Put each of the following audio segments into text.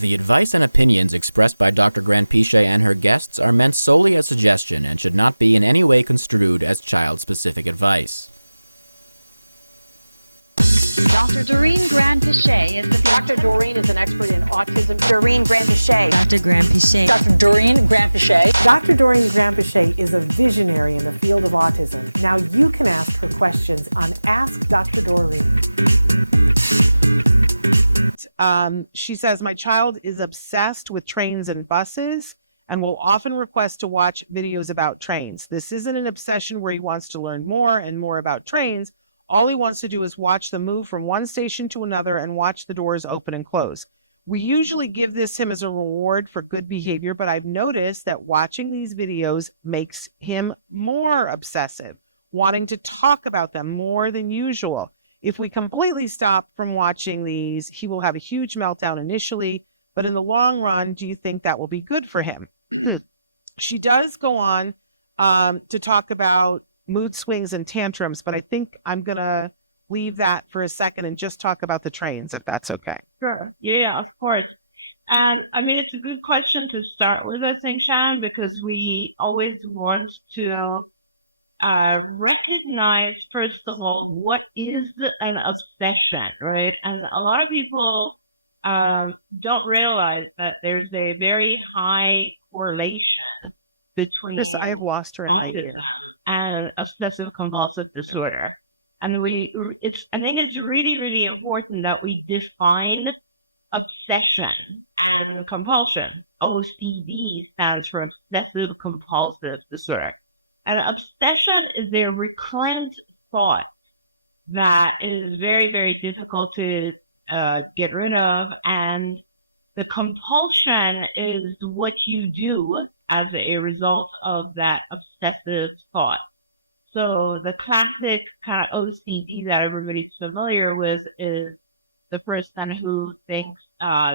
The advice and opinions expressed by Dr. Granpeesheh and her guests are meant solely as suggestion and should not be in any way construed as child-specific advice. Dr. Doreen Granpeesheh is Dr. Doreen is an expert in autism. Doreen Granpeesheh. Dr. Granpeesheh. Dr. Doreen Granpeesheh. Dr. Doreen Granpeesheh is a visionary in the field of autism. Now you can ask her questions on Ask Dr. Doreen. She says, my child is obsessed with trains and buses and will often request to watch videos about trains. This isn't an obsession where he wants to learn more and more about trains. All he wants to do is watch them move from one station to another and watch the doors open and close. We usually give him as a reward for good behavior, but I've noticed that watching these videos makes him more obsessive, wanting to talk about them more than usual. If we completely stop from watching these, he will have a huge meltdown initially, but in the long run, do you think that will be good for him? She does go on to talk about mood swings and tantrums, but I think I'm going to leave that for a second and just talk about the trains, if that's okay. Sure. Yeah, of course. And I mean, it's a good question to start with, I think, Shannon, because we always want to recognize, first of all, what is an obsession, right? And a lot of people don't realize that there's a very high correlation between Yes, I have lost her in my ear. And obsessive compulsive disorder. And I think it's really, really important that we define obsession and compulsion. OCD stands for obsessive compulsive disorder. And obsession is a recurrent thought that is very, very difficult to get rid of. And the compulsion is what you do as a result of that obsessive thought. So the classic kind of OCD that everybody's familiar with is the person who thinks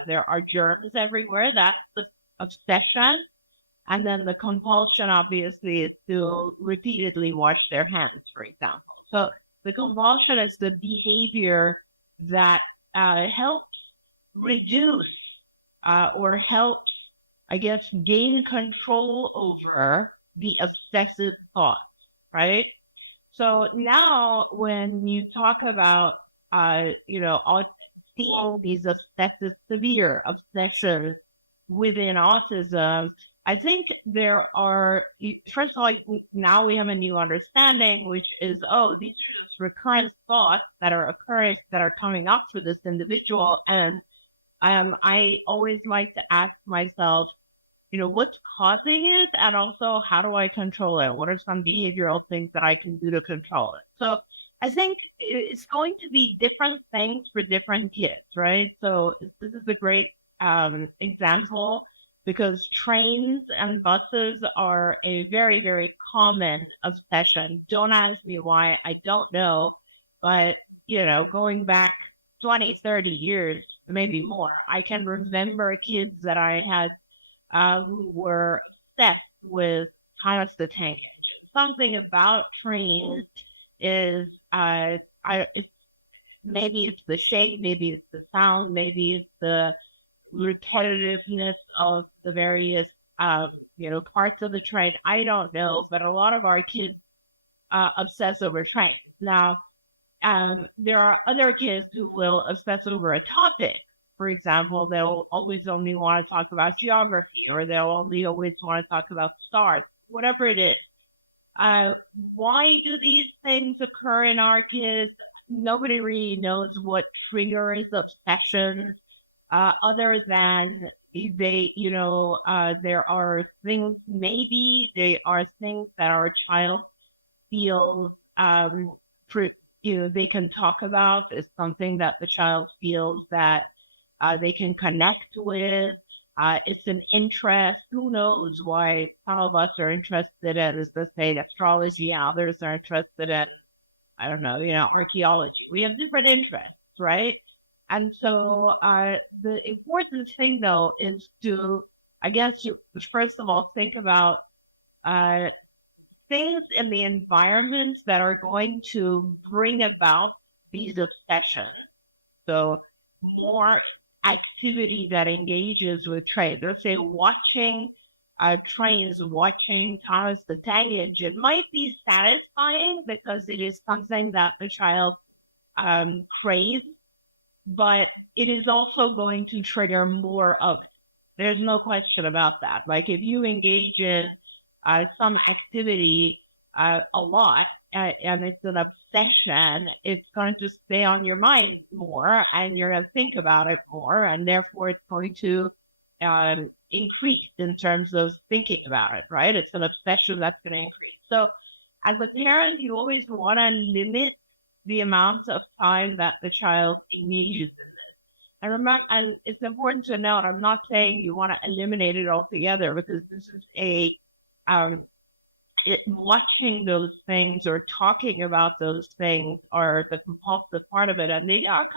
there are germs everywhere. That's the obsession. And then the compulsion, obviously, is to repeatedly wash their hands, for example. So the compulsion is the behavior that helps reduce or helps, I guess, gain control over the obsessive thoughts, right? So now when you talk about, seeing these obsessive, severe obsessions within autism, I think there are, first of all, now we have a new understanding, which is, these are just recurrent thoughts that are occurring, that are coming up for this individual. And I always like to ask myself, what's causing it? And also, how do I control it? What are some behavioral things that I can do to control it? So I think it's going to be different things for different kids, right? So this is a great example, because trains and buses are a very, very common obsession. Don't ask me why, I don't know. But, going back 20, 30 years, maybe more, I can remember kids that I had who were obsessed with Thomas the Tank Engine. Something about trains is, maybe it's the shape, maybe it's the sound, maybe it's the repetitiveness of the various, parts of the train. I don't know, but a lot of our kids obsess over trains. Now, there are other kids who will obsess over a topic. For example, they'll always only want to talk about geography, or they'll only always want to talk about stars, whatever it is. Why do these things occur in our kids? Nobody really knows what triggers obsession, other than there are things, maybe they are things that our child feels, they can talk about. It's something that the child feels that they can connect with. It's an interest. Who knows why some of us are interested in, let's say, astrology, and others are interested in, I don't know, archaeology. We have different interests, right? And so the important thing, though, is to, I guess, you first of all think about things in the environment that are going to bring about these obsessions. So more activity that engages with trains. Let's say watching trains, watching Thomas the Tank Engine might be satisfying because it is something that the child craves, but it is also going to trigger more of it. There's no question about that. Like if you engage in some activity a lot and it's an obsession, it's going to stay on your mind more and you're going to think about it more. And therefore, it's going to increase in terms of thinking about it, right? It's an obsession that's going to increase. So, as a parent, you always want to limit the amount of time that the child engages. And remember, and it's important to note, I'm not saying you want to eliminate it altogether because this is um, watching those things or talking about those things are the compulsive part of it. And they are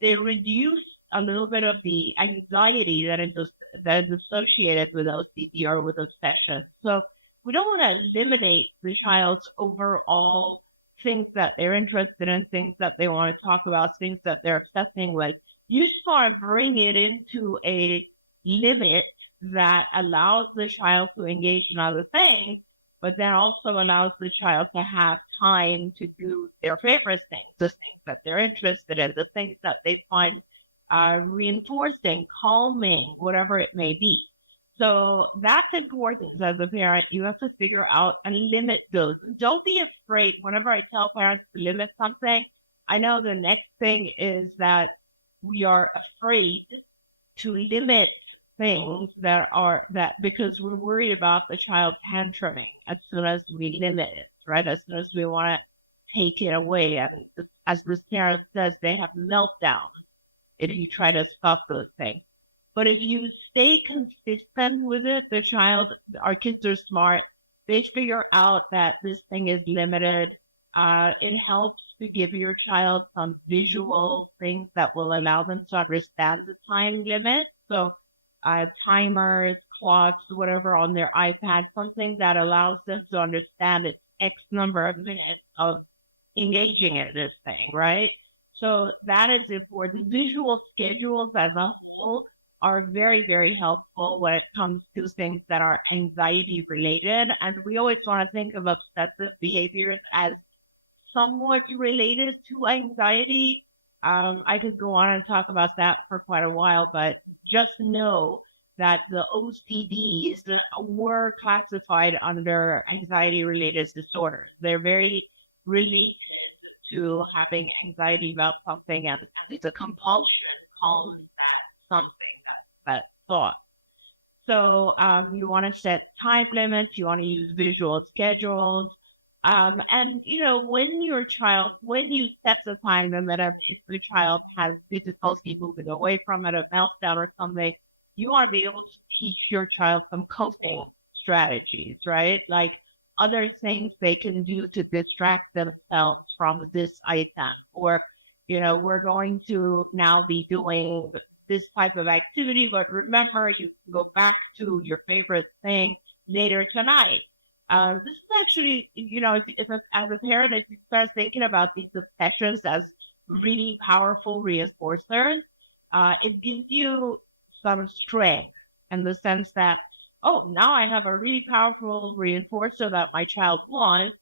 they reduce a little bit of the anxiety that is associated with OCD or with obsession. So we don't want to eliminate the child's overall things that they're interested in, things that they want to talk about, things that they're obsessing with. You start bringing it into a limit that allows the child to engage in other things, but then also allows the child to have time to do their favorite things, the things that they're interested in, the things that they find reinforcing, calming, whatever it may be. So that's important as a parent. You have to figure out and limit those. Don't be afraid. Whenever I tell parents to limit something, I know the next thing is that we are afraid to limit things that because we're worried about the child tantruming as soon as we limit it, right? As soon as we want to take it away. And as this parent says, they have meltdown if you try to stop those things. But if you stay consistent with it, our kids are smart. They figure out that this thing is limited. It helps to give your child some visual things that will allow them to understand the time limit. So timers, clocks, whatever on their iPad, something that allows them to understand it's X number of minutes of engaging in this thing, right? So that is important. Visual schedules as a whole are very, very helpful when it comes to things that are anxiety related. And we always want to think of obsessive behaviors as somewhat related to anxiety. I could go on and talk about that for quite a while, but just know that the OCDs were classified under anxiety related disorders. They're very related to having anxiety about something, and it's a compulsion called something, that thought. So you want to set time limits, you want to use visual schedules. And when you set the time limit, if the child has difficulty moving away from it, a meltdown or something, you want to be able to teach your child some coping strategies, right? Like other things they can do to distract themselves from this item. Or, we're going to now be doing this type of activity, but remember, you can go back to your favorite thing later tonight. This is actually, as a parent, if you start thinking about these obsessions as really powerful reinforcers, it gives you some strength in the sense that, oh, now I have a really powerful reinforcer that my child wants,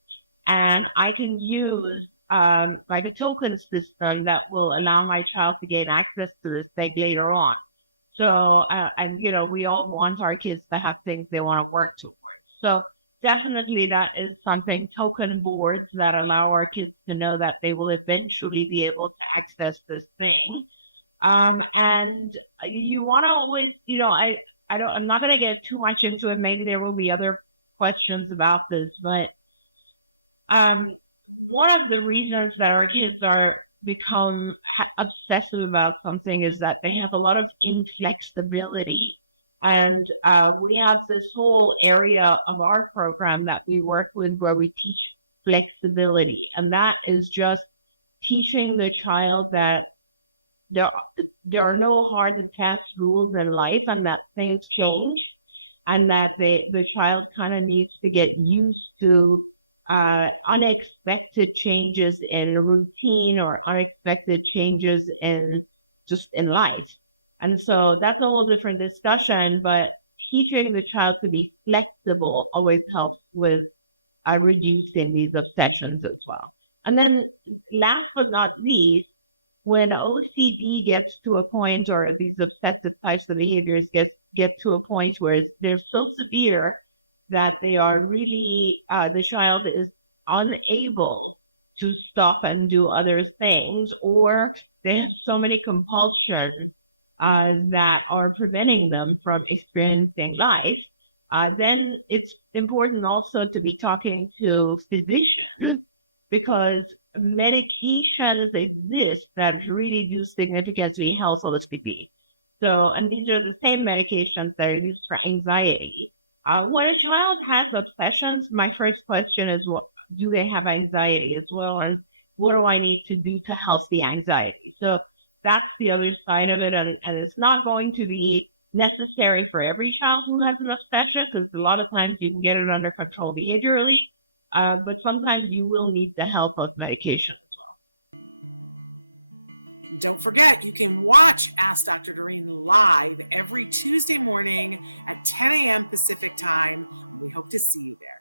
and I can use like a token system that will allow my child to gain access to this thing later on. So, we all want our kids to have things they want to work towards. So definitely that is something, token boards that allow our kids to know that they will eventually be able to access this thing. And you want to always, I'm not going to get too much into it. Maybe there will be other questions about this, but one of the reasons that our kids become obsessive about something is that they have a lot of inflexibility. And we have this whole area of our program that we work with where we teach flexibility. And that is just teaching the child that there are no hard and fast rules in life, and that things change, and that the child kind of needs to get used to unexpected changes in a routine or unexpected changes in just in life. And so that's a whole different discussion, but teaching the child to be flexible always helps with reducing these obsessions as well. And then last but not least, when OCD gets to a point, or these obsessive types of behaviors get to a point where they're so severe that they are really, the child is unable to stop and do other things, or they have so many compulsions that are preventing them from experiencing life, then it's important also to be talking to physicians because medications exist that really do significantly help OCD. So, and these are the same medications that are used for anxiety. When a child has obsessions, my first question is, what do they have anxiety, as well as what do I need to do to help the anxiety? So that's the other side of it, and it's not going to be necessary for every child who has an obsession, because a lot of times you can get it under control behaviorally, but sometimes you will need the help of medication. Don't forget, you can watch Ask Dr. Doreen live every Tuesday morning at 10 a.m. Pacific time. We hope to see you there.